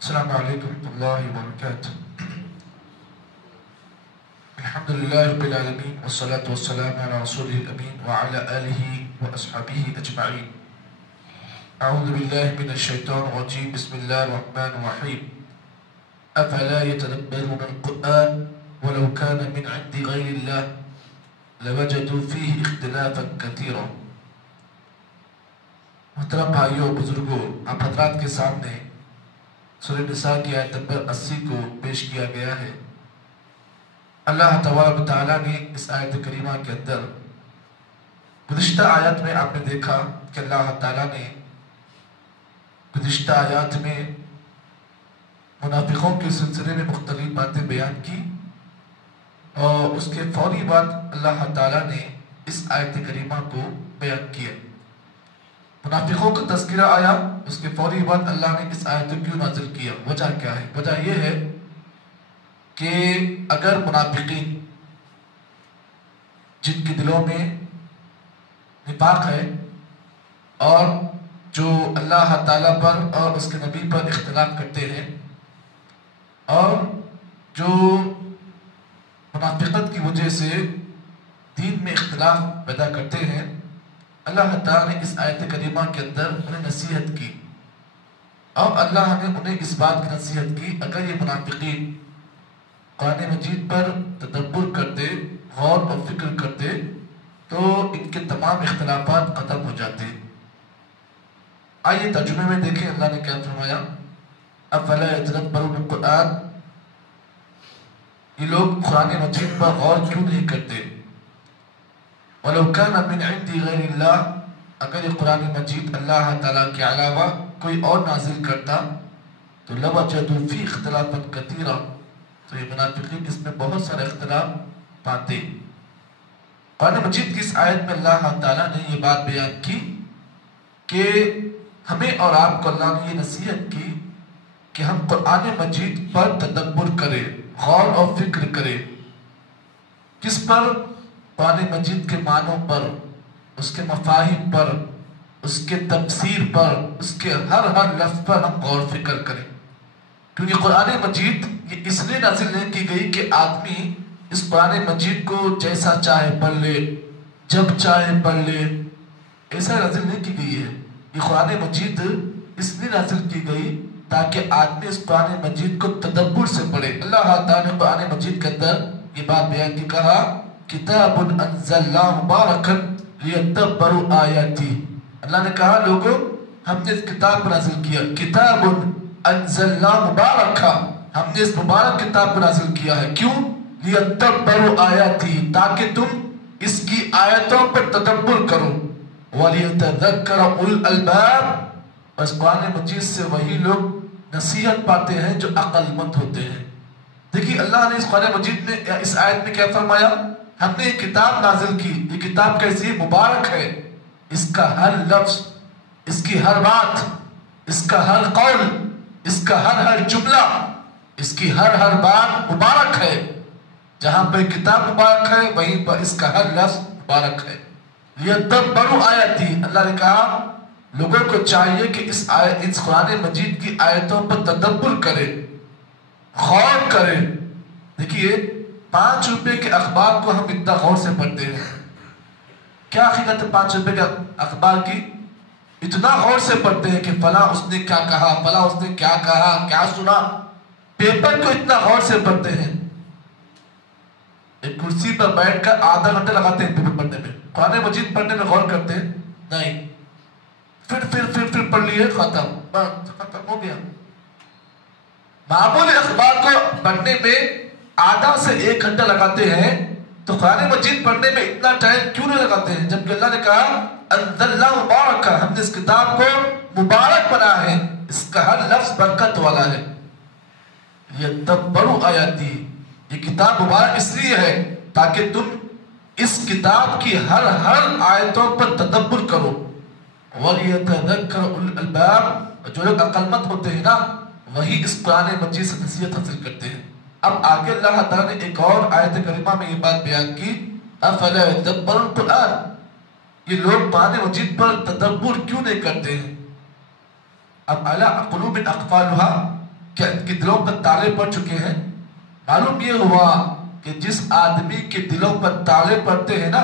السلام علیکم ورحمۃ اللہ وبرکاتہ۔ الحمد للہ رب العالمین والصلاة والسلام علی رسولہ الامین وعلی آلہ واصحابہ اجمعین۔ اعوذ باللہ من الشیطان الرجیم، بسم اللہ الرحمن الرحیم۔ افلا يتدبرون القرآن ولو كان من عند غیر اللہ لوجدوا فیہ اختلافا کثیرا۔ محترم بھائیوں بزرگوں، آپ حضرات کے سامنے سورہ نساء کی آیت نمبر 80 کو پیش کیا گیا ہے۔ اللہ تبارک و تعالیٰ نے اس آیت کریمہ کے اندر گزشتہ آیات میں آپ نے دیکھا کہ اللہ تعالیٰ نے گزشتہ آیات میں منافقوں کے سلسلے میں مختلف باتیں بیان کی، اور اس کے فوری بعد اللہ تعالیٰ نے اس آیت کریمہ کو بیان کیا۔ منافقوں کا تذکرہ آیا، اس کے فوری بعد اللہ نے اس آیت کو کیوں نازل کیا، وجہ کیا ہے؟ وجہ یہ ہے کہ اگر منافقین جن کے دلوں میں نفاق ہے اور جو اللہ تعالیٰ پر اور اس کے نبی پر اختلاف کرتے ہیں، اور جو منافقت کی وجہ سے دین میں اختلاف پیدا کرتے ہیں، اللہ تعالیٰ نے اس آیت کریمہ کے اندر انہیں نصیحت کی، اور اللہ نے انہیں اس بات کی نصیحت کی اگر یہ منافقین قرآن مجید پر تدبر کرتے، غور اور فکر کرتے تو ان کے تمام اختلافات ختم ہو جاتے۔ آئیے ترجمے میں دیکھیں اللہ نے کیا فرمایا، افلا یتدبرون القرآن، یہ لوگ قرآن مجید پر غور کیوں نہیں کرتے؟ وَلَوْ كَانَ مِنْ عِنْدِ غَيْرِ اللَّهِ، اگر یہ قرآن مجید اللہ تعالیٰ کے علاوہ کوئی اور نازل کرتا تو لَوَجَدُوا فِيهِ اخْتِلَافًا كَثِيرًا، تو یہ منافقین اس میں بہت سارے اختلاف پاتے۔ قرآن مجید کی اس آیت میں اللہ تعالیٰ نے یہ بات بیان کی کہ ہمیں اور آپ کو اللہ نے یہ نصیحت کی کہ ہم قرآن مجید پر تدبر کریں، غور اور فکر کریں۔ کس پر؟ قرآن مجید کے معنوں پر، اس کے مفاہیم پر، اس کے تفسیر پر، اس کے ہر لفظ پر ہم غور فکر کریں، کیونکہ قرآن مجید یہ اس لیے نازل نہیں کی گئی کہ آدمی اس قرآن مجید کو جیسا چاہے پڑھ لے، جب چاہے پڑھ لے، ایسا نازل نہیں کی گئی ہے۔ یہ قرآن مجید اس لیے نازل کی گئی تاکہ آدمی اس قرآن مجید کو تدبر سے پڑھے۔ اللہ تعالیٰ نے قرآن مجید کے اندر یہ بات بیان کی، کہا کتاب انزلناہ مبارکا لیدبروا آیاتہ۔ اللہ نے کہا لوگوں ہم نے اس کتاب کو نازل کیا، کتاب انزلناہ مبارکا، ہم نے اس مبارک کتاب کو نازل کیا ہے، کیوں؟ لیدبروا آیاتہ، تاکہ تم اس کی آیتوں پر تدبر کرو، ولیتذکر اولو الالباب، اس قرآن مجید سے وہی لوگ نصیحت پاتے ہیں جو عقل مند ہوتے ہیں۔ دیکھیے اللہ نے اس قرآن مجید میں اس آیت میں کیا فرمایا، ہم نے ایک کتاب نازل کی، یہ کتاب کیسی مبارک ہے، اس کا ہر لفظ، اس کی ہر بات، اس کا ہر قول، اس کا ہر جملہ، اس کی ہر بات مبارک ہے۔ جہاں پہ کتاب مبارک ہے وہیں پر اس کا ہر لفظ مبارک ہے۔ لیدبروا آیاتہ، اللہ نے کہا لوگوں کو چاہیے کہ اس قرآن مجید کی آیتوں پر تدبر کرے، غور کرے۔ دیکھیے 5 روپے کے اخبار کو ہم اتنا غور سے پڑھتے ہیں، کیا حقیقت ہے 5 روپے کے اخبار کی؟ اتنا غور سے پڑھتے ہیں کہ فلاں اس نے کیا کہا، فلاں اس نے کیا کہا، کیا سنا، پیپر کو اتنا غور سے پڑھتے ہیں۔ ایک کرسی پر بیٹھ کر آدھا گھنٹہ لگاتے ہیں پیپر پڑھنے میں، قرآن مجید پڑھنے میں غور کرتے ہیں نہیں، پھر پڑھ لیے، ختم ہو گیا۔ معمولی اخبار کو پڑھنے میں آدھا سے 1 گھنٹہ لگاتے ہیں، تو قرآن مجید پڑھنے میں اتنا ٹائم کیوں نہیں لگاتے ہیں؟ جبکہ اللہ نے کہا انزلناہ مبارکا، ہم نے اس کتاب کو مبارک بنا ہے، اس کا ہر لفظ برکت والا ہے۔ لیدبروا آیاتہ، یہ کتاب مبارک اس لیے ہے تاکہ تم اس کتاب کی ہر آیتوں پر تدبر کرو، وَلِيَتَذَكَّرَ أُولُو الْأَلْبَابِ، جو لوگ عقل مند ہوتے ہیں نا وہی اس قرآن مجید سے نصیحت حاصل کرتے ہیں۔ اب آگے اللہ تعالیٰ نے ایک اور آیت کریمہ میں یہ بات بیان کی، افلا یتدبرون القرآن، یہ لوگ قرآن مجید پر تدبر کیوں نہیں کرتے ہیں؟ اب علی قلوب اقفالها، کہ دلوں پر تالے پڑ چکے ہیں؟ معلوم یہ ہوا کہ جس آدمی کے دلوں پر تالے پڑتے ہیں نا،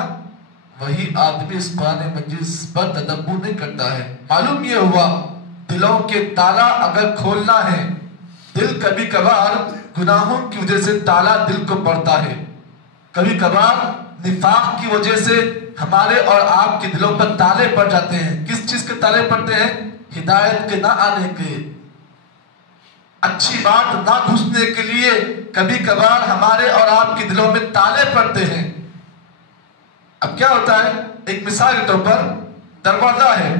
وہی آدمی اس قرآن مجید پر تدبر نہیں کرتا ہے۔ معلوم یہ ہوا دلوں کے تالا اگر کھولنا ہے، دل کبھی کبھار گناہوں کی وجہ سے تالا دل کو پڑتا ہے، کبھی کبھار نفاق کی وجہ سے ہمارے اور آپ کے دلوں پر تالے پڑ جاتے ہیں۔ کس چیز کے تالے پڑتے ہیں؟ ہدایت کے نہ آنے کے، اچھی بات نہ گھسنے کے لیے کبھی کبھار ہمارے اور آپ کے دلوں میں تالے پڑتے ہیں۔ اب کیا ہوتا ہے؟ ایک مثال کے طور پر دروازہ ہے،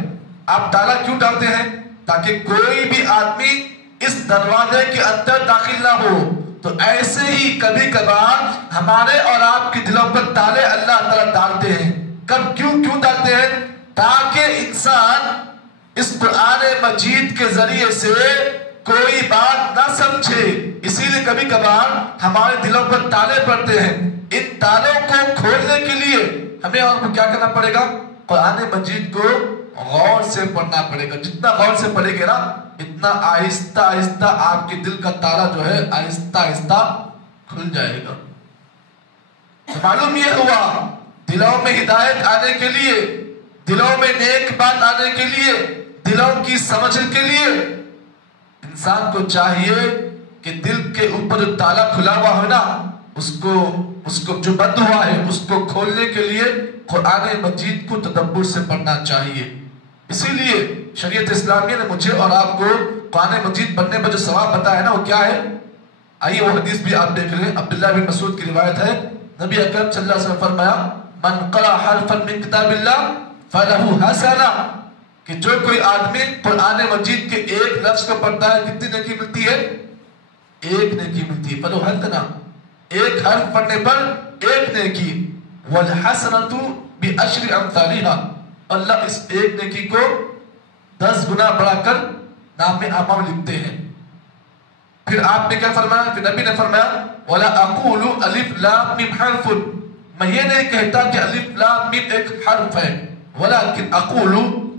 آپ تالا کیوں ڈالتے ہیں؟ تاکہ کوئی بھی آدمی اس دروازے کے اندر داخل نہ ہو۔ تو ایسے ہی کبھی کبھار ہمارے اور آپ کے دلوں پر تالے اللہ تعالیٰ ڈالتے ہیں۔ کب کیوں ڈالتے ہیں؟ تاکہ انسان اس قرآن مجید کے ذریعے سے کوئی بات نہ سمجھے، اسی لیے کبھی کبھار ہمارے دلوں پر تالے پڑتے ہیں۔ ان تالوں کو کھولنے کے لیے ہمیں اور کو کیا کرنا پڑے گا؟ قرآن مجید کو غور سے پڑھنا پڑے گا۔ جتنا غور سے پڑھیں گے نا، اتنا آہستہ آہستہ آپ کے دل کا تالا جو ہے آہستہ آہستہ کھل جائے گا۔ تو معلوم یہ ہوا دلوں میں ہدایت آنے کے لیے، دلوں میں نیک بات آنے کے لیے، دلوں کی سمجھ کے لیے انسان کو چاہیے کہ دل کے اوپر جو تالا کھلا ہوا ہے نا، اس کو جو بند ہوا ہے اس کو کھولنے کے لیے قرآن مجید کو تدبر سے پڑھنا چاہیے۔ اسی لیے شریعت اسلامیہ نے مجھے اور آپ کو قرآن مجید پڑھنے پر جو ثواب بتایا ہے نا، وہ کیا ہے؟ آئیے وہ حدیث بھی آپ دیکھ لیں۔ عبداللہ بن مسعود کی روایت ہے، نبی اکرم صلی اللہ علیہ وسلم فرمایا، من قرأ حرفا من کتاب اللہ فلہ حسنہ، کہ جو کوئی آدمی قرآن مجید کے ایک لفظ کو پڑھتا ہے کتنی نیکی ملتی ہے؟ ایک نیکی ملتی ہے۔ فلہ حسنہ، ایک حرف پڑھنے پر ایک نیکی، والحسنۃ بعشر امثالها، اللہ اس ایک نیکی کو 10 گنا بڑھا کر نام اعمال لکھتے ہیں۔ پھر آپ نے کیا فرمایا؟ پھر نبی نے فرمایا، وَلَا أَقُولُ أَلِفْ لَامْ مِيم حَرْفٌ، میں یہ نہیں کہتا کہ الف لام میم ایک حرف ہے، وَلَكِنْ أَقُولُ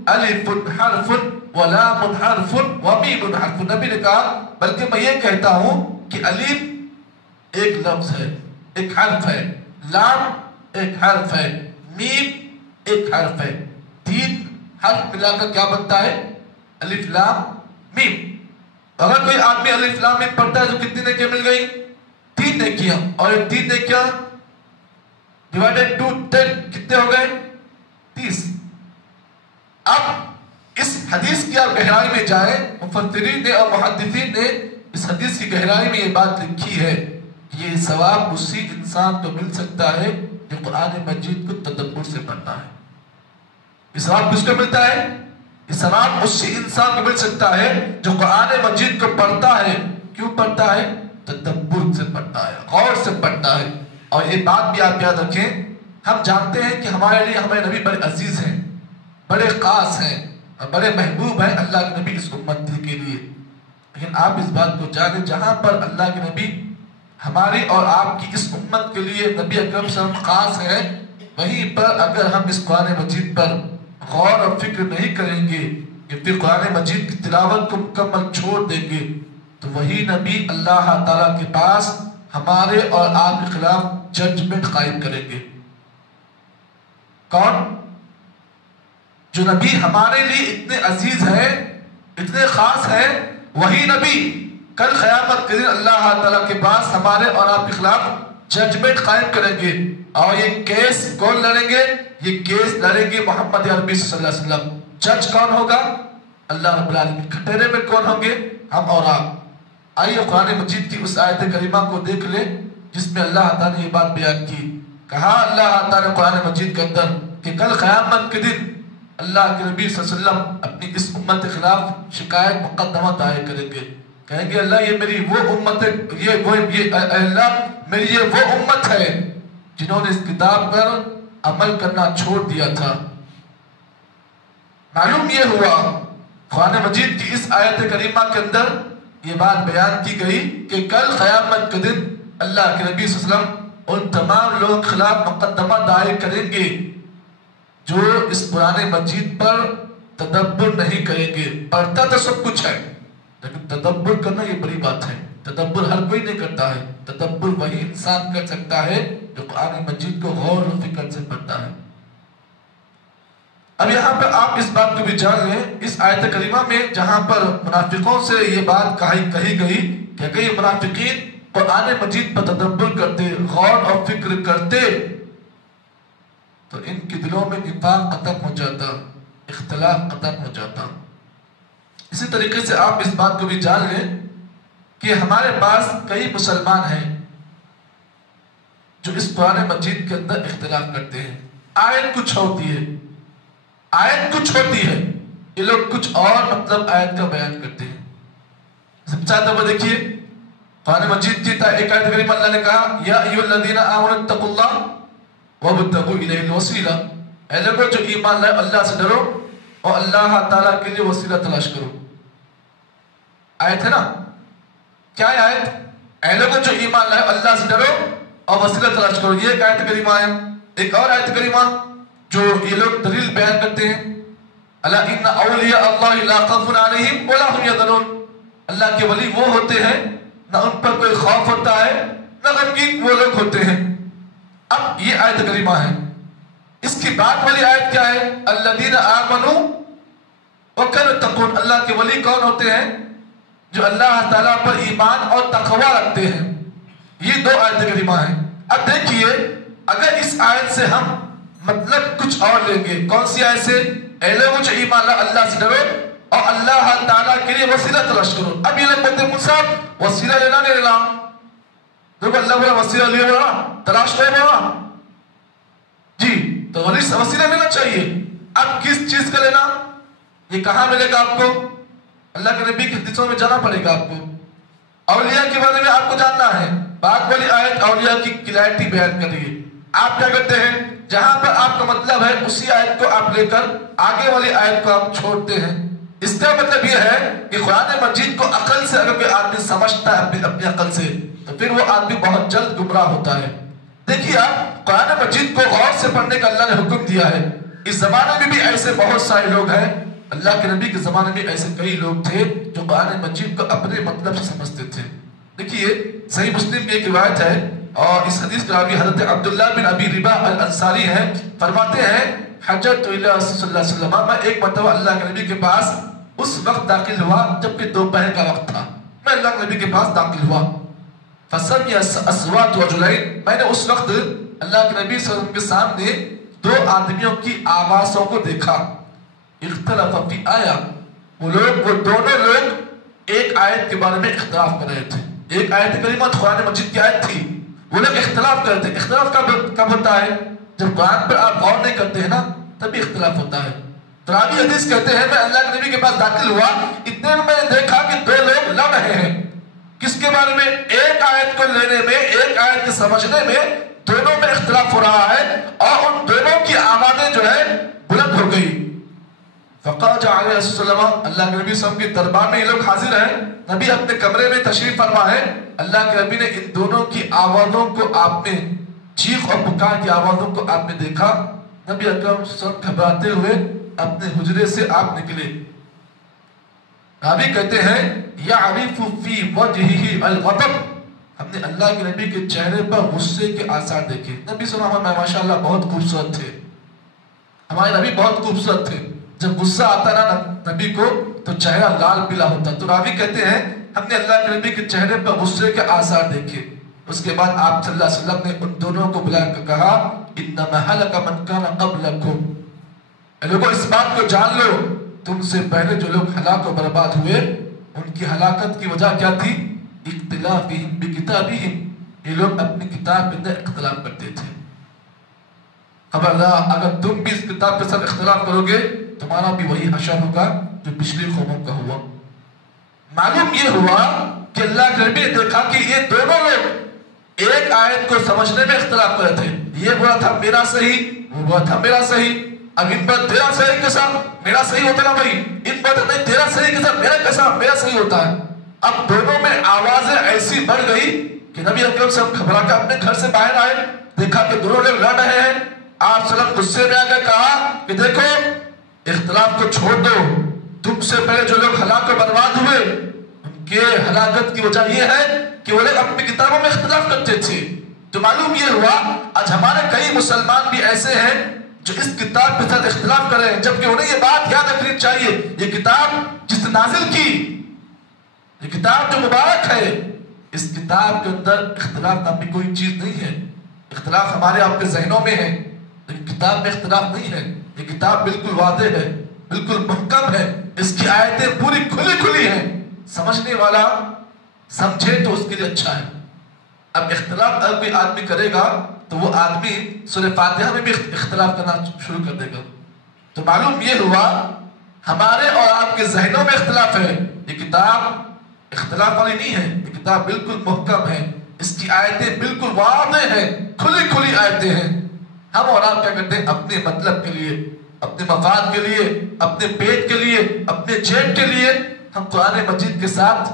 أَلِفٌ حَرْفٌ وَلَامٌ حَرْفٌ وَمِيمٌ حَرْفٌ، نبی نے کہا بلکہ میں یہ کہتا ہوں کہ الف ایک لفظ ہے، ایک حرف ہے، لام ایک حرف ہے، میم ایک حرف ہے، 3 حرف ملا کر کیا بنتا ہے؟ الف لام میم۔ اگر کوئی آدمی الف لام میم پڑھتا ہے تو کتنی نیکیاں مل گئی؟ 3 نیکیاں، اور یہ 3 نیکیاں ڈیوائیڈڈ ٹو 10 کتنے ہو گئے؟ 30۔ اب اس حدیث کی آپ گہرائی میں جائیں، مفسرین نے اور محدثین نے اس حدیث کی گہرائی میں یہ بات لکھی ہے کہ یہ ثواب اسی انسان کو مل سکتا ہے جو قرآن مجید کو تدبر سے پڑھتا ہے۔ یہ ثواب کس کو ملتا ہے؟ یہ ثواب اسی انسان کو مل سکتا ہے جو قرآن مجید کو پڑھتا ہے۔ کیوں پڑھتا ہے؟ تدبر سے پڑھتا ہے، غور سے پڑھتا ہے۔ اور یہ بات بھی آپ یاد رکھیں، ہم جانتے ہیں کہ ہمارے لیے ہمارے نبی بڑے عزیز ہیں، بڑے خاص ہیں اور بڑے محبوب ہیں اللہ کے نبی اس امت کے لیے۔ لیکن آپ اس بات کو جانیں، جہاں پر اللہ کے نبی ہماری اور آپ کی اس امت کے لیے نبی اکرم صلی اللہ علیہ وسلم خاص ہیں، وہیں پر اگر ہم اس قرآن مجید پر غور اور فکر نہیں کریں گے کہ پھر قرآن مجید کی تلاوت کو مکمل چھوڑ دیں گے تو وہی نبی اللہ تعالیٰ کے پاس ہمارے اور آپ کے خلاف ججمنٹ قائم کریں گے۔ کون؟ جو نبی ہمارے لیے اتنے عزیز ہیں، اتنے خاص ہیں، وہی نبی کل قیامت کے دن اللہ تعالیٰ کے پاس ہمارے اور آپ کے خلاف ججمنٹ قائم کریں گے۔ اور یہ کیس کون لڑیں گے؟ یہ کیس لڑیں گے محمد عربی صلی اللہ علیہ وسلم۔ جج کون ہوگا؟ اللہ رب العالمین۔ کٹہرے میں کون ہوں گے؟ ہم اور آپ۔ آئیے قرآن مجید کی اس آیت کریمہ کو دیکھ لیں جس میں اللہ تعالیٰ نے یہ بات بیان کی۔ کہا اللہ تعالیٰ نے قرآن مجید کے اندر کہ کل قیامت کے دن اللہ کے نبی صلی اللہ علیہ وسلم اپنی اس امت کے خلاف شکایت مقدمہ دائر کریں گے، کہیں گے اللہ یہ میری وہ امت ہے، اللہ میری یہ وہ امت ہے جنہوں نے اس کتاب پر عمل کرنا چھوڑ دیا تھا۔ معلوم یہ ہوا قرآن مجید کی اس آیت کریمہ کے اندر یہ بات بیان کی گئی کہ کل قیامت کے دن اللہ کے نبی صلی اللہ علیہ وسلم ان تمام لوگوں کے خلاف مقدمہ دائر کریں گے جو اس قرآن مجید پر تدبر نہیں کریں گے۔ پڑھتا تو سب کچھ ہے لیکن تدبر کرنا یہ بڑی بات ہے. تدبر ہر کوئی نہیں کرتا ہے. تدبر وہی انسان کر سکتا ہے جو قرآن مجید کو غور و فکر سے پڑھتا ہے. اب یہاں پر آپ اس بات کو بھی جان لیں, اس آیت کریمہ میں جہاں پر منافقوں سے یہ بات کہی گئی کہ اگر یہ منافقین قرآن مجید پر تدبر کرتے, غور اور فکر کرتے, تو ان کے دلوں میں نفاق ختم ہو جاتا, اختلاف ختم ہو جاتا. اسی طریقے سے آپ اس بات کو بھی جان لیں کہ ہمارے پاس کئی مسلمان ہیں جو اس قرآن مجید کے اندر اختلاف کرتے ہیں. آیت کچھ ہوتی ہے, آیت کچھ ہوتی ہے, یہ لوگ کچھ اور مطلب آیت کا بیان کرتے ہیں. سب وہ دیکھیے قرآن مجید کی ایک آیت کریمہ اللہ نے کہا یا ایھا الذین آمنوا اتقوا اللہ وابتغوا الیہ الوسیلہ, اے لوگوں جو ایمان لائے اللہ سے ڈرو اور اللہ تعالیٰ کے لیے وسیلہ تلاش کرو. آیت ہے نا, کیا ہے آیت؟ اے لوگوں جو ایمان لائے اللہ سے ڈرو اور وسیلہ تلاش کرو, یہ ایک آیت کریمہ ہے. ایک اور آیت کریمہ جو یہ لوگ دلیل بیان کرتے ہیں الا ان اولیاء اللہ لا خوف علیہم ولا هم يحزنون, اللہ کے ولی وہ ہوتے ہیں نہ ان پر کوئی خوف ہوتا ہے نہ غمگین وہ لوگ ہوتے ہیں. اب یہ آیت کریمہ ہے. اس کی بعد والی آیت کیا ہے؟ الذین آمنوا وکانوا یتقون, اللہ کے ولی کون ہوتے ہیں؟ جو اللہ تعالیٰ پر ایمان اور تقوی رکھتے ہیں. یہ دو آیت کریمہ ہیں. اب دیکھیے اگر اس آیت سے ہم مطلب کچھ اور لیں گے, کون سی آیت سے؟ اے لوگوں جو ایمان لائے اللہ سے ڈرو اور اللہ تعالیٰ کے لیے وسیلہ تلاش کرو. اب یہ لوگ کہتے ہیں صاحب وسیلہ لینا نہیں لینا, دیکھو اللہ بولا وسیلہ لیا بولا تلاش کرے بولا جی, تو وسیلہ لینا چاہیے. اب کس چیز کا لینا, یہ کہاں ملے گا آپ کو؟ اللہ کے نبی کے حدیثوں میں جانا پڑے گا آپ کو. اولیاء کے بارے میں آپ کو جاننا ہے. بعد والی آیت اولیاء کی کلیئرٹی بیان کر رہی ہے. آپ کیا کرتے ہیں, جہاں پر آپ کا مطلب ہے اسی آیت کو آپ لے کر آگے والی آیت کو آپ چھوڑتے ہیں. اس کا مطلب یہ ہے کہ قرآن مجید کو عقل سے اگر کوئی آدمی سمجھتا ہے اپنی عقل سے, تو پھر وہ آدمی بہت جلد گمراہ ہوتا ہے. دیکھیے آپ قرآن مجید کو غور سے پڑھنے کا اللہ نے حکم دیا ہے. اس زمانے میں بھی ایسے بہت سارے لوگ ہیں, اللہ کے نبی کے زمانے میں ایسے کئی لوگ تھے جو قرآن مجید کو اپنے مطلب سے سمجھتے تھے. دیکھیے صحیح مسلم میں ایک روایت ہے اور اس حدیث کا راوی حضرت عبداللہ بن ابی رباح الانصاری ہیں. فرماتے ہیں حجت الی رسول صلی اللہ علیہ وسلم, میں ایک مرتبہ اللہ کے نبی کے پاس اس وقت داخل ہوا جبکہ دوپہر کا وقت تھا. میں اللہ کے نبی کے پاس داخل ہوا. فسمع اصوات رجلین, میں نے اس وقت اللہ کے نبی صلی اللہ علیہ وسلم کے سامنے دو آدمیوں کی آوازوں کو دیکھا. اختلاف فی آیا, وہ دونوں لوگ ایک آیت کے بارے میں اختلاف کر رہے تھے. ایک آیت کریمہ قرآن مجید کی آیت تھی, وہ لوگ اختلاف کر رہے تھے. اختلاف کب ہوتا ہے؟ جب قرآن پر آپ غور نہیں کرتے ہیں نا, تبھی اختلاف ہوتا ہے. تو راوی حدیث کہتے ہیں میں اللہ کے نبی کے پاس داخل ہوا, اتنے میں نے دیکھا کہ دو لوگ لڑ رہے ہیں. کس کے بارے میں؟ ایک آیت کو لینے میں, ایک آیت کے سمجھنے میں دونوں میں اختلاف ہو رہا ہے اور ان دونوں کی آوازیں جو ہے بلند ہو گئی. فقال علیہ السلام, اللہ کے نبی صلی اللہ علیہ وسلم کے دربار میں یہ لوگ حاضر ہیں. نبی اپنے کمرے میں تشریف فرما ہے. اللہ کے نبی نے ان دونوں کی آوازوں کو آپ نے, چیخ اور پکار کی آوازوں کو آپ نے دیکھا. نبی اکرم صلی اللہ علیہ وسلم گھبراتے ہوئے اپنے حجرے سے آپ نکلے. راوی کہتے ہیں یعرف فی وجہہ الغضب, ہم نے اللہ کے نبی کے چہرے پر غصے کے آثار دیکھے. نبی صلی اللہ علیہ وسلم ماشاءاللہ بہت خوبصورت تھے, ہمارے نبی بہت خوبصورت تھے. جب غصہ آتا نا نبی کو تو چہرہ لال پیلا ہوتا. تو راوی کہتے ہیں ہم نے اللہ کے نبی کے چہرے پر غصے کے آثار دیکھے. اس کے بعد آپ صلی اللہ علیہ وسلم نے ان دونوں کو بلا کر کہا انما هلك من كان قبلكم, اے لوگوں اس بات کو جان لو تم سے پہلے جو لوگ ہلاک و برباد ہوئے ان کی ہلاکت کی وجہ کیا تھی؟ اختلافہم بکتابہم, یہ لوگ اپنی کتاب کے اندر اختلاف کرتے تھے. خبردار اگر تم بھی اس کتاب کے ساتھ اختلاف کرو گے تمہارا بھی وہی حشر ہوگا جو پچھلی قوموں کا ہوا. معلوم یہ ہوا کہ اللہ کے نبی نے دیکھا کہ یہ دونوں لوگ ایک آیت کو سمجھنے میں اختلاف کر رہے تھے. یہ بولا تھا میرا صحیح, وہ بولا تھا میرا صحیح. اب ان پر تیرا صحیح کے ساتھ میرا صحیح ہوتا نا بھائی, ان پر نہیں تیرا صحیح کے ساتھ میرا کیسا میرا صحیح ہوتا ہے. اب دونوں میں آوازیں ایسی بڑھ گئی کہ نبی اکرم صلی اللہ علیہ وسلم گھبرا کر اپنے گھر سے باہر آئے. دیکھا کہ دونوں لوگ لڑ رہے ہیں. آپ صلی اللہ علیہ وسلم غصے میں آ کر کہا کہ دیکھو اختلاف کو چھوڑ دو, تم سے پہلے جو لوگ ہلاک و برباد ہوئے کہ ہلاکت کی وجہ یہ ہے کہ وہ لوگ اپنی کتابوں میں اختلاف کرتے تھے. تو معلوم یہ ہوا آج ہمارے کئی مسلمان بھی ایسے ہیں جو اس کتاب کے ساتھ اختلاف کر رہے ہیں، جبکہ انہیں یہ بات یاد رکھنی چاہیے یہ کتاب جس نے نازل کی، یہ کتاب جو مبارک ہے، اس کتاب کے اندر اختلاف نامی کوئی چیز نہیں ہے. اختلاف ہمارے آپ کے ذہنوں میں ہے لیکن کتاب میں اختلاف نہیں ہے. یہ کتاب بالکل واضح ہے، بالکل محکم ہے، اس کی آیتیں پوری کھلی ہیں. سمجھنے والا سمجھے تو اس کے لیے اچھا ہے. اب اختلاف اگر کوئی آدمی کرے گا تو وہ آدمی سورہ فاتحہ میں بھی اختلاف کرنا شروع کر دے گا. تو معلوم یہ ہوا ہمارے اور آپ کے ذہنوں میں اختلاف ہے. یہ کتاب اختلاف والی نہیں ہے، یہ کتاب بالکل محکم ہے، اس کی آیتیں بالکل واضح ہیں، کھلی آیتیں ہیں. ہم اور آپ کیا کرتے ہیں اپنے مطلب کے لیے، اپنے مفاد کے لیے، اپنے پیٹ کے لیے، اپنے جیب کے لیے ہم قرآن مجید کے ساتھ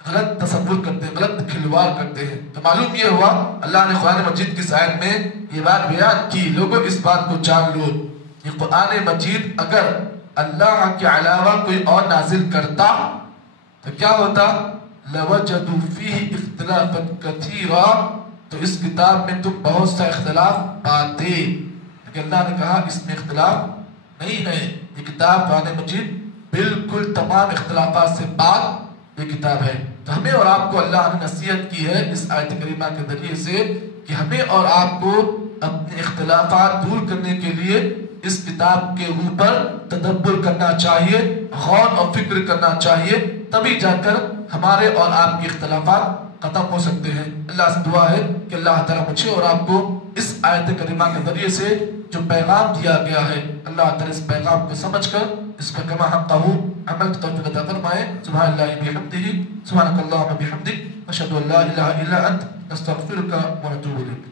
غلط تصور کرتے ہیں، غلط کھلواڑ کرتے ہیں. تو معلوم یہ ہوا اللہ نے قرآن مجید کی آیت میں یہ بات بیان کی. لوگوں اس بات کو جان لو، یہ قرآن مجید اگر اللہ کے علاوہ کوئی اور نازل کرتا تو کیا ہوتا؟ لَوَجَدُوا فِيهِ اخْتِلَافًا كَثِيرًا، تو اس کتاب میں تم بہت سا اختلاف پاتے. لیکن اللہ نے کہا اس میں اختلاف نہیں ہے. یہ کتاب قرآن مجید بالکل تمام اختلافات سے پاک یہ کتاب ہے. تو ہمیں اور آپ کو اللہ نے نصیحت کی ہے اس آیت کریمہ کے ذریعے سے کہ ہمیں اور آپ کو اپنے اختلافات دور کرنے کے لیے اس کتاب کے اوپر تدبر کرنا چاہیے، غور اور فکر کرنا چاہیے، تبھی جا کر ہمارے اور آپ کے اختلافات ختم ہو سکتے ہیں. اللہ سے دعا ہے کہ اللہ تعالیٰ مجھے اور آپ کو اس آیت کریمہ کے ذریعے سے جو پیغام دیا گیا ہے اللہ تعالیٰ اس پیغام کو سمجھ کر اس پر کما حقہ عمل کی توفیق عطا فرمائے. سبحان اللہ بحمدہ، سبحانک اللہم بحمدک، اشہد ان لا الہ الا انت، نستغفرک ونتوب الیک.